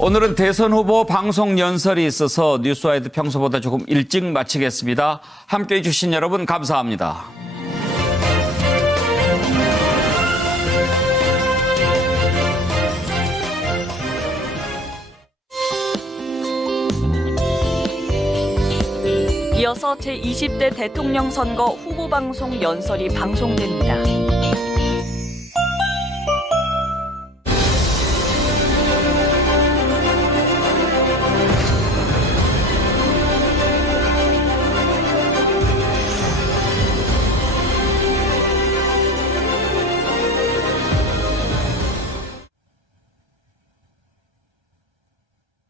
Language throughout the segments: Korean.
오늘은 대선 후보 방송 연설이 있어서 뉴스와이드 평소보다 조금 일찍 마치겠습니다. 함께해 주신 여러분 감사합니다. 이어서 제20대 대통령 선거 후보 방송 연설이 방송됩니다.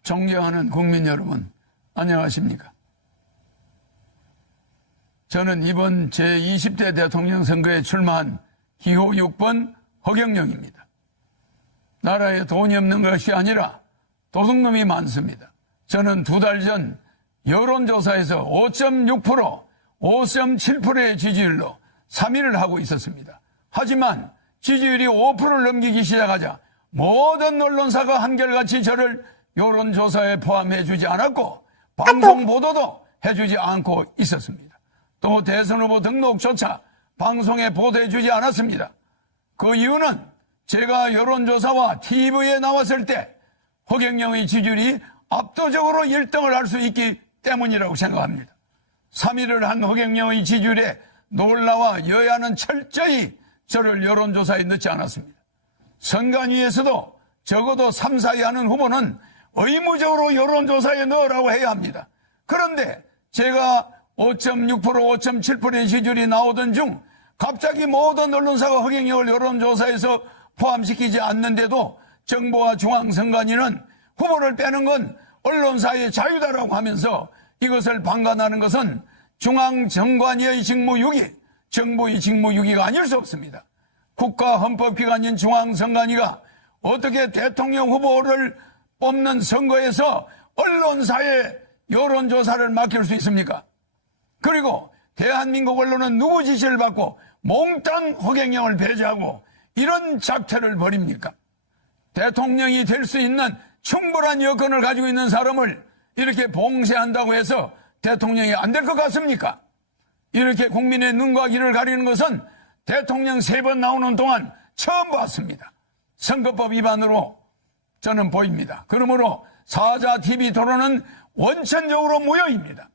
존경하는 국민 여러분, 안녕하십니까? 저는 이번 제20대 대통령 선거에 출마한 기호 6번 허경영입니다. 나라에 돈이 없는 것이 아니라 도둑놈이 많습니다. 저는 2달 전 여론조사에서 5.6%, 5.7%의 지지율로 3위를 하고 있었습니다. 하지만 지지율이 5%를 넘기기 시작하자 모든 언론사가 한결같이 저를 여론조사에 포함해주지 않았고 방송 보도도 해주지 않고 있었습니다. 또 대선 후보 등록조차 방송에 보도해주지 않았습니다. 그 이유는 제가 여론조사와 TV에 나왔을 때 허경영의 지지율이 압도적으로 1등을 할 수 있기 때문이라고 생각합니다. 3위를 한 허경영의 지지율에 놀라와 여야는 철저히 저를 여론조사에 넣지 않았습니다. 선관위에서도 적어도 3, 4위 하는 후보는 의무적으로 여론조사에 넣으라고 해야 합니다. 그런데 제가 5.6%, 5.7%의 지지율이 나오던 중 갑자기 모든 언론사가 허경영을 여론조사에서 포함시키지 않는데도 정부와 중앙선관위는 후보를 빼는 건 언론사의 자유다라고 하면서 이것을 방관하는 것은 중앙선관위의 직무유기, 정부의 직무유기가 아닐 수 없습니다. 국가헌법기관인 중앙선관위가 어떻게 대통령 후보를 뽑는 선거에서 언론사에 여론조사를 맡길 수 있습니까? 그리고 대한민국 언론은 누구 지시를 받고 몽땅 허경영을 배제하고 이런 작태를 벌입니까? 대통령이 될 수 있는 충분한 여건을 가지고 있는 사람을 이렇게 봉쇄한다고 해서 대통령이 안 될 것 같습니까? 이렇게 국민의 눈과 귀를 가리는 것은 대통령 3번 나오는 동안 처음 봤습니다. 선거법 위반으로 저는 보입니다. 그러므로 사자 TV 토론은 원천적으로 무효입니다.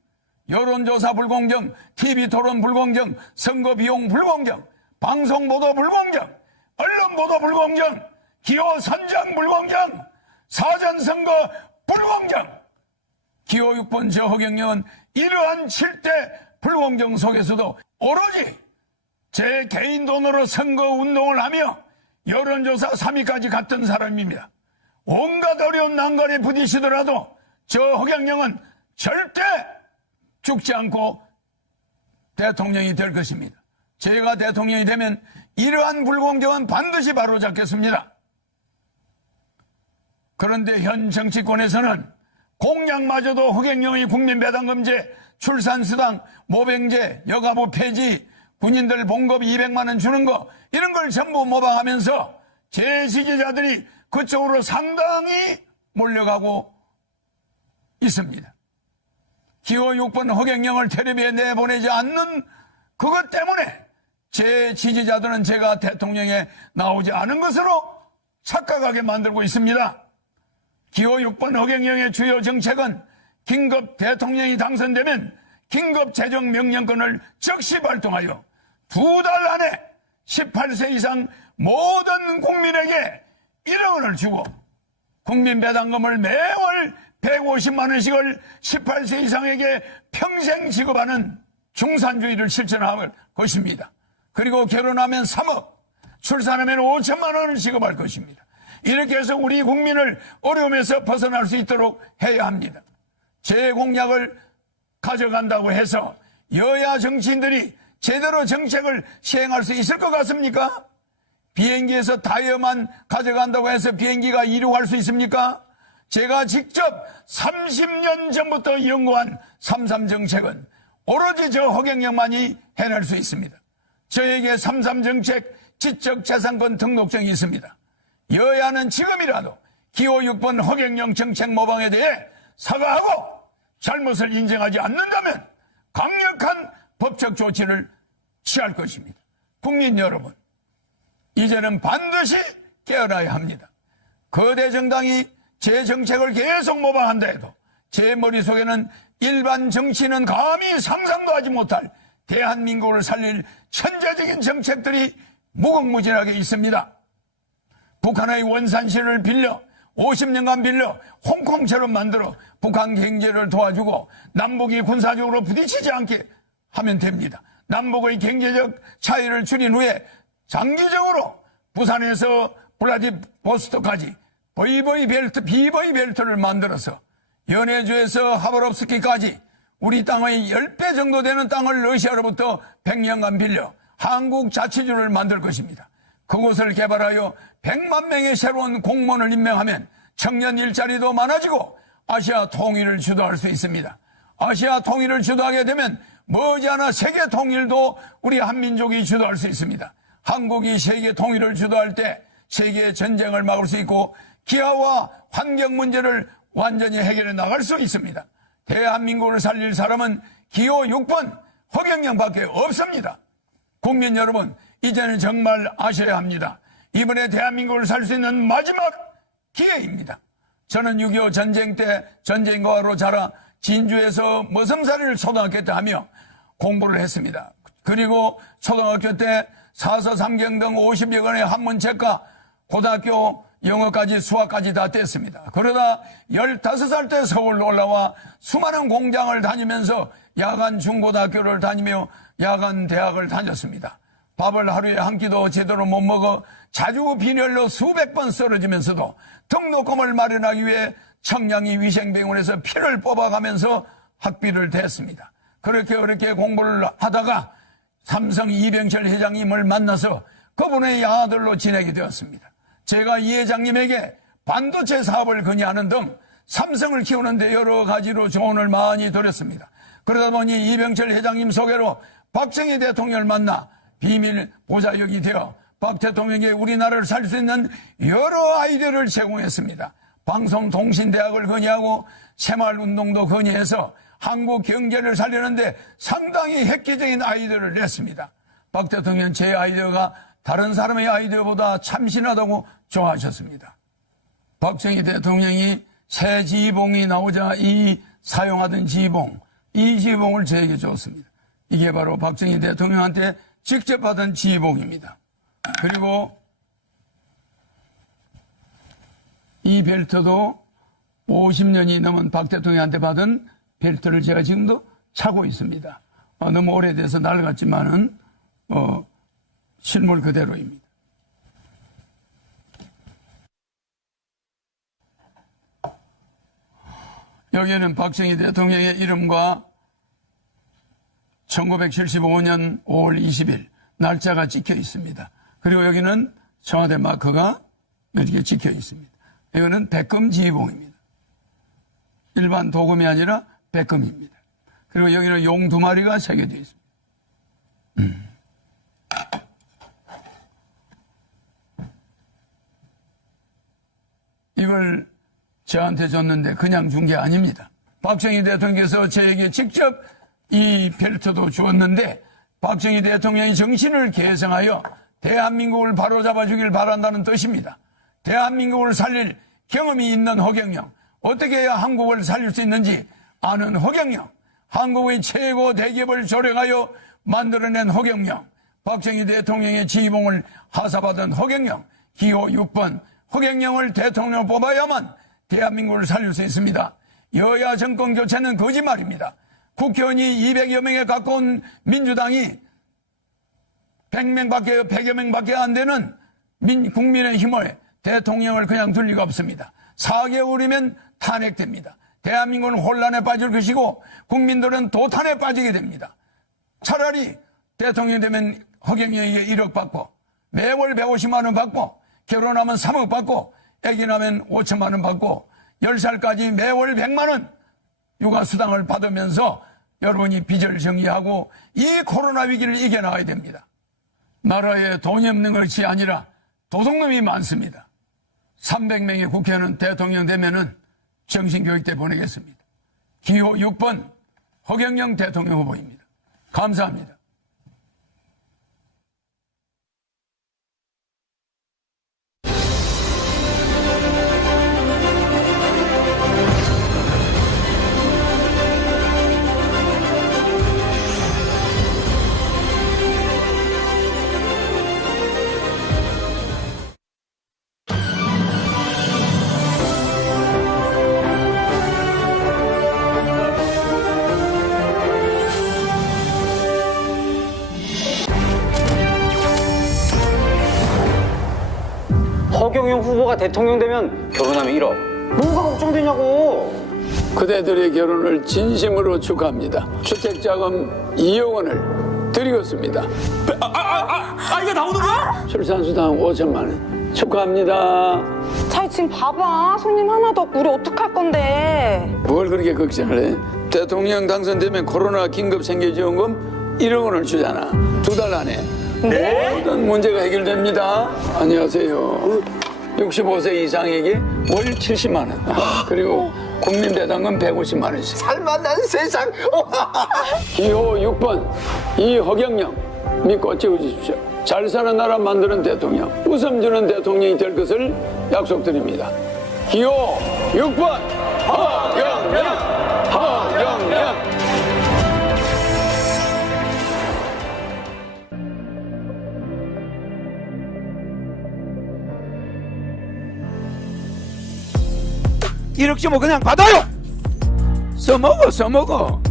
여론조사 불공정, TV 토론 불공정, 선거 비용 불공정, 방송 보도 불공정, 언론 보도 불공정, 기호 선정 불공정, 사전선거 불공정. 기호 6번 저 허경영은 이러한 7대 불공정 속에서도 오로지 제 개인 돈으로 선거 운동을 하며 여론조사 3위까지 갔던 사람입니다. 온갖 어려운 난관에 부딪히더라도 저 허경영은 절대 죽지 않고 대통령이 될 것입니다. 제가 대통령이 되면 이러한 불공정은 반드시 바로잡겠습니다. 그런데 현 정치권에서는 공약마저도 허경영의 국민배당금제, 출산수당, 모병제, 여가부 폐지, 군인들 봉급 200만 원 주는 거 이런 걸 전부 모방하면서 제 지지자들이 그쪽으로 상당히 몰려가고 있습니다. 기호 6번 허경영을 텔레비에 내보내지 않는 그것 때문에 제 지지자들은 제가 대통령에 나오지 않은 것으로 착각하게 만들고 있습니다. 기호 6번 허경영의 주요 정책은 긴급 대통령이 당선되면 긴급 재정 명령권을 즉시 발동하여 2달 안에 18세 이상 모든 국민에게 1억 원을 주고 국민배당금을 매월 150만 원씩을 18세 이상에게 평생 지급하는 중산주의를 실천할 것입니다. 그리고 결혼하면 3억, 출산하면 5천만 원을 지급할 것입니다. 이렇게 해서 우리 국민을 어려움에서 벗어날 수 있도록 해야 합니다. 제 공약을 가져간다고 해서 여야 정치인들이 제대로 정책을 시행할 수 있을 것 같습니까? 비행기에서 타이어만 가져간다고 해서 비행기가 이륙할 수 있습니까? 제가 직접 30년 전부터 연구한 3.3 정책은 오로지 저 허경영만이 해낼 수 있습니다. 저에게 3.3 정책 지적재산권 등록증이 있습니다. 여야는 지금이라도 기호 6번 허경영 정책 모방에 대해 사과하고 잘못을 인정하지 않는다면 강력한 법적 조치를 취할 것입니다. 국민 여러분, 이제는 반드시 깨어나야 합니다. 거대 정당이 제 정책을 계속 모방한다 해도 제 머릿속에는 일반 정치인은 감히 상상도 하지 못할 대한민국을 살릴 천재적인 정책들이 무궁무진하게 있습니다. 북한의 원산시를 빌려 50년간 빌려 홍콩처럼 만들어 북한 경제를 도와주고 남북이 군사적으로 부딪히지 않게 하면 됩니다. 남북의 경제적 차이를 줄인 후에 장기적으로 부산에서 블라디보스토크까지 비보이 벨트를 만들어서 연해주에서 하바롭스키까지 우리 땅의 10배 정도 되는 땅을 러시아로부터 100년간 빌려 한국 자치주를 만들 것입니다. 그곳을 개발하여 100만 명의 새로운 공무원을 임명하면 청년 일자리도 많아지고 아시아 통일을 주도할 수 있습니다. 아시아 통일을 주도하게 되면 머지않아 세계 통일도 우리 한민족이 주도할 수 있습니다. 한국이 세계 통일을 주도할 때 세계 전쟁을 막을 수 있고 기아와 환경 문제를 완전히 해결해 나갈 수 있습니다. 대한민국을 살릴 사람은 기호 6번 허경영밖에 없습니다. 국민 여러분, 이제는 정말 아셔야 합니다. 이번에 대한민국을 살 수 있는 마지막 기회입니다. 저는 6.25 전쟁 때 전쟁과로 자라 진주에서 머슴살이를 초등학교 때 하며 공부를 했습니다. 그리고 초등학교 때 사서 삼경 등 50여 권의 한문책과 고등학교 영어까지 수학까지 다 뗐습니다. 그러다 15살 때 서울로 올라와 수많은 공장을 다니면서 야간 중고등학교를 다니며 야간 대학을 다녔습니다. 밥을 하루에 한 끼도 제대로 못 먹어 자주 빈혈로 수백 번 쓰러지면서도 등록금을 마련하기 위해 청량리 위생병원에서 피를 뽑아가면서 학비를 댔습니다. 그렇게 공부를 하다가 삼성 이병철 회장님을 만나서 그분의 아들로 지내게 되었습니다. 제가 이 회장님에게 반도체 사업을 건의하는 등 삼성을 키우는데 여러 가지로 조언을 많이 드렸습니다. 그러다 보니 이병철 회장님 소개로 박정희 대통령을 만나 비밀 보좌역이 되어 박 대통령에게 우리나라를 살 수 있는 여러 아이디어를 제공했습니다. 방송통신대학을 건의하고 새마을운동도 건의해서 한국 경제를 살리는데 상당히 획기적인 아이디어를 냈습니다. 박 대통령은 제 아이디어가 다른 사람의 아이디어보다 참신하다고 좋아하셨습니다. 박정희 대통령이 새 지휘봉이 나오자 사용하던 지휘봉, 이 지휘봉을 저에게 줬습니다. 이게 바로 박정희 대통령한테 직접 받은 지휘봉입니다. 그리고 이 벨트도 50년이 넘은 박 대통령한테 받은 벨트를 제가 지금도 차고 있습니다. 너무 오래돼서 낡았지만은 실물 그대로입니다. 여기에는 박정희 대통령의 이름과 1975년 5월 20일 날짜가 찍혀 있습니다. 그리고 여기는 청와대 마크가 이렇게 찍혀 있습니다. 이거는 백금 지휘봉입니다. 일반 도금이 아니라 백금입니다. 그리고 여기는 용 2마리가 새겨져 있습니다. 이걸 저한테 줬는데 그냥 준 게 아닙니다. 박정희 대통령께서 저에게 직접 이 벨트도 주었는데 박정희 대통령이 정신을 계승하여 대한민국을 바로잡아 주길 바란다는 뜻입니다. 대한민국을 살릴 경험이 있는 허경영, 어떻게 해야 한국을 살릴 수 있는지 아는 허경영, 한국의 최고 대기업을 조력하여 만들어낸 허경영, 박정희 대통령의 지휘봉을 하사받은 허경영, 기호 6번 허경영을 대통령으로 뽑아야만 대한민국을 살릴 수 있습니다. 여야 정권 교체는 거짓말입니다. 국회의원이 200여 명에 가까운 민주당이 100여 명밖에 안 되는 국민의힘을 대통령을 그냥 둘 리가 없습니다. 4개월이면 탄핵됩니다. 대한민국은 혼란에 빠질 것이고 국민들은 도탄에 빠지게 됩니다. 차라리 대통령이 되면 허경영에게 1억 받고 매월 150만 원 받고 결혼하면 3억 받고 아기 나면 5천만 원 받고 10살까지 매월 100만 원 육아수당을 받으면서 여러분이 빚을 정리하고 이 코로나 위기를 이겨나가야 됩니다. 나라에 돈이 없는 것이 아니라 도둑놈이 많습니다. 300명의 국회의원은 대통령 되면은 정신교육대 보내겠습니다. 기호 6번 허경영 대통령 후보입니다. 감사합니다. 허경영 후보가 대통령 되면 결혼하면 1억. 뭐가 걱정되냐고. 그대들의 결혼을 진심으로 축하합니다. 주택자금 2억 원을 드리겠습니다. 이거 나오는 거야? 출산수당 5천만 원 축하합니다. 자, 지금 봐봐. 손님 하나도 없고 우리 어떡할 건데. 뭘 그렇게 걱정을 해? 대통령 당선되면 코로나 긴급 생계지원금 1억 원을 주잖아. 2달 안에. 네? 모든 문제가 해결됩니다. 안녕하세요. 65세 이상에게 월 70만 원. 그리고 국민배당금 150만 원씩. 살만한 세상. 기호 6번 이허경영 믿고 찍어주십시오. 잘 사는 나라 만드는 대통령, 웃음 주는 대통령이 될 것을 약속드립니다. 기호 6번 허경영, 허경영. 이렇게 뭐 그냥 받아요. 써먹어.